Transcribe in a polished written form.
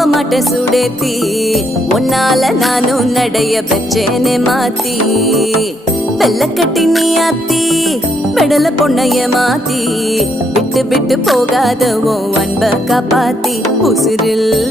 மாட்ட சுடேத்தி உன்னால நானும் நடைய பெற்றேனே மாத்தி வெள்ள கட்டி நீ ஆத்தி பெடல பொண்ணைய மாத்தி விட்டு விட்டு போகாத உன் அன்ப காப்பாத்தி உசிரில்